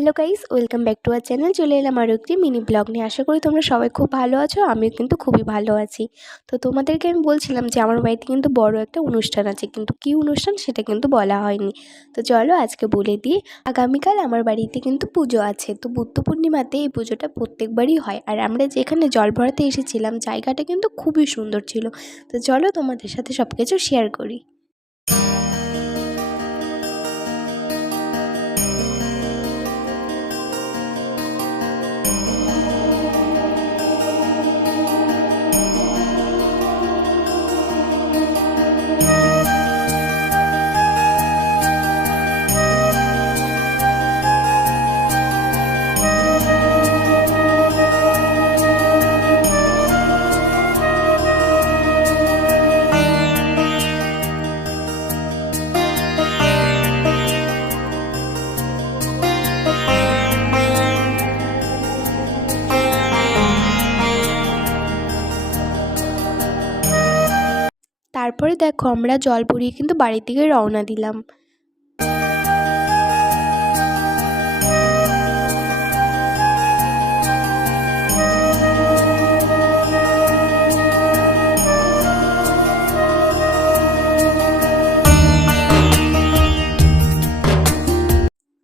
Hello guys welcome back to our channel চলে এলাম আরও একটি মিনি ব্লগ নিয়ে। আশা করি তোমরা সবাই খুব ভালো আছো, আমিও কিন্তু খুবই ভালো আছি। তো তোমাদেরকে আমি বলছিলাম যে আমার বাড়িতে কিন্তু বড় একটা অনুষ্ঠান আছে, কিন্তু কী অনুষ্ঠান সেটা কিন্তু বলা হয়নি। তো চলো আজকে বলে দিই, আগামীকাল আমার বাড়িতে কিন্তু পুজো আছে। তো বুদ্ধ পূর্ণিমাতে এই পুজোটা প্রত্যেকবারই হয়। আর আমরা যেখানে জল ভরাতে এসেছিলাম, জায়গাটা কিন্তু খুবই সুন্দর ছিল। তো চলো তোমাদের সাথে সব কিছু শেয়ার করি। তারপরে দেখো আমরা জল ভরিয়ে কিন্তু বাড়ির দিকে রওনা দিলাম।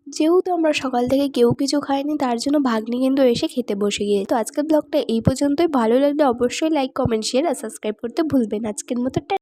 যেহেতু আমরা সকাল থেকে কেউ কিছু খাইনি, তার জন্য ভাগ্নি কিন্তু এসে খেতে বসে গিয়ে তো আজকের ব্লগটা এই পর্যন্তই। ভালো লাগলে অবশ্যই লাইক কমেন্ট শেয়ার আর সাবস্ক্রাইব করতে ভুলবেন আজকের মতো